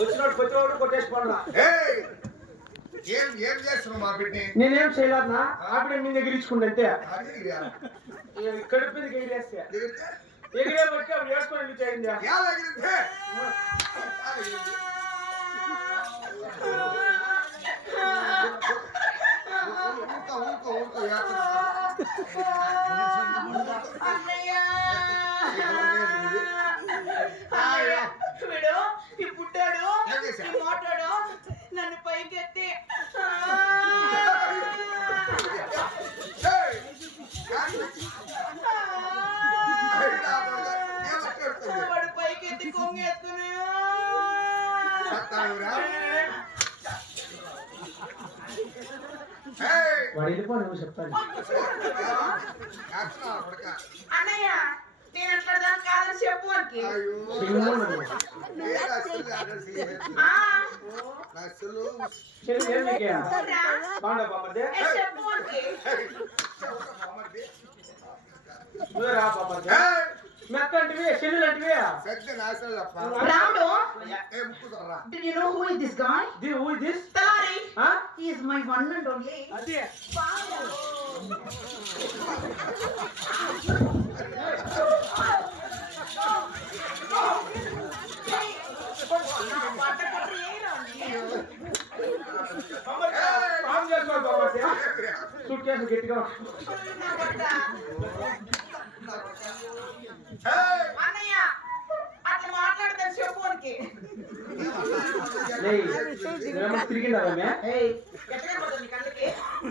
వచ్చినోడు ప్రతివాడు కొట్టేసుకోవాలా. ఏం చేస్తున్నావు మా బిడ్డని? నేనేం చేయలేదన్నా, ఆవిడ మీ దగ్గర ఇచ్చుకుంటే అంతే. కడుపు మీదకి ఎగిరేస్తే ఎగిరే బట్టి అవి వేసుకొని చేయండి. వీడు ఈ పుట్టాడు ఈ మోటాడు నన్ను పైకెత్తి వాడు పైకెత్తి కొంగేస్తున్నా వాడు వెళ్ళిపో, నువ్వు చెప్తాను. అన్నయ్య నేను అట్లా దాన్ని కాదని చెప్పు వానికి. చెప్పు వానికి. మెత్తంటివి చెల్లులు అంటివి. రాముడు, did you know who is this guy? Who is this? Talari. Huh? He is my one and only. అదే సూట్ కేసు గట్టిగా అన్నయ్య అట్లా మాట్లాడతాను చెప్పు వానికి. తిరిగిందా ఎట్లా పోతుంది కళ్ళకి?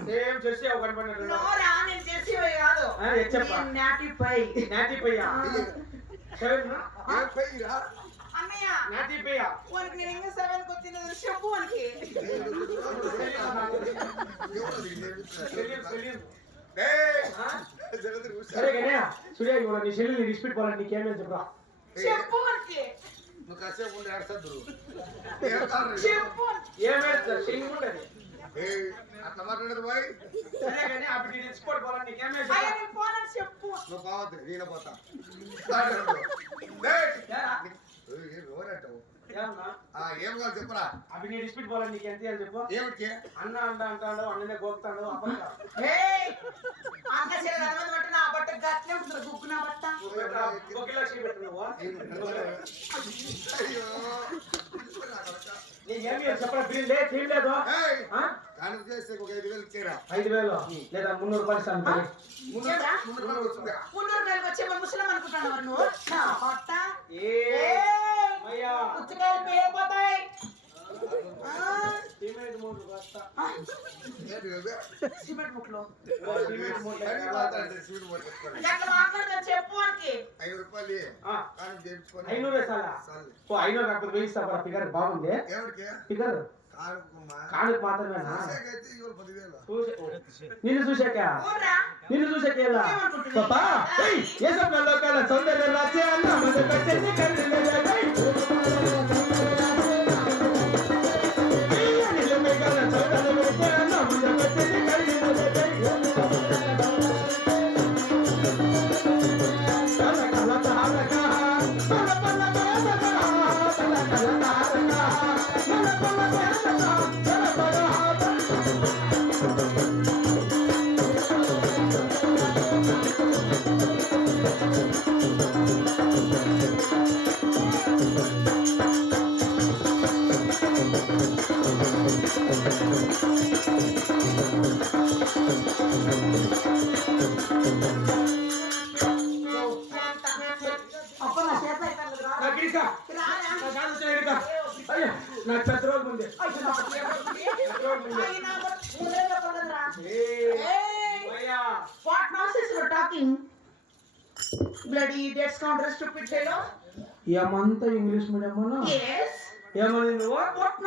సేమ్ చేసి కనపడినట్టు. నోరా నేను చేసేవి కాదు. నాటి పై అన్నయ్య వానికి నేను ఇంకా 7కి వచ్చింది చెప్పు వానికి. సరే కానీ సూర్య నీ చెల్లి డిస్ప్యూట్ పోవాలి, నీకేమేమి చెప్పరా? చెప్పు వానికి. చెప్పు ఏమేస్తా చెయ్యి అట్లా మాట్లాడదు బాయ్. సరే కానీ అప్పుడు నేను ఎక్స్పోర్ట్ పోవాలి, నీకేమేమి అయ్యా నేను పోనని చెప్పు. నువ్వు బాగుంది నేను పోతా. ఏం కాదు చెప్పరా? అవి నీ డిస్ప్యూట్ పోవాలి, నీకు ఎంత చెప్పు. ఏమిటి అన్న అంటాడు, అన్ననే గోపుతాడు. అన్న చెల్లెలు అనుమతి పట్టు నా బట్ట గట్లే ఉంటుంది గుగ్గు నా బట్ట. పెట్టు నువ్వు. అయ్యో నీకేమి చెప్పరా? బిల్ ఏం లేదు. కానుక చేస్తే ఒక 5,000 ఇచ్చారా? 5,000 లేదా 300 రూపాయలు సార్. 300 వచ్చిందా? 300 రూపాయలు వచ్చే మన ముసలం అనుకుంటాను నువ్వు. పుచ్చకాయలు పేలిపోతాయి. సిమెంట్ ముక్కలు మాట్లాడతాను చెప్పు వానికి. 5 రూపాయలు 500 కాకపోతే 1000 ఇస్తా. ఫిగర్ బాగుంది. ఫిగర్ కానుక మాత్రమేనా? నిన్ను చూసాక పాపా ఏ సమయంలో కాల సౌందర్య రాజ్య నాకు పెట్రోల్ ముందే What nonsense you are talking? Bloody dead scoundrel, stupid fellow. ఏమంతా ఇంగ్లీష్ మీడియం. Yes. ఏమని నువ్వు? What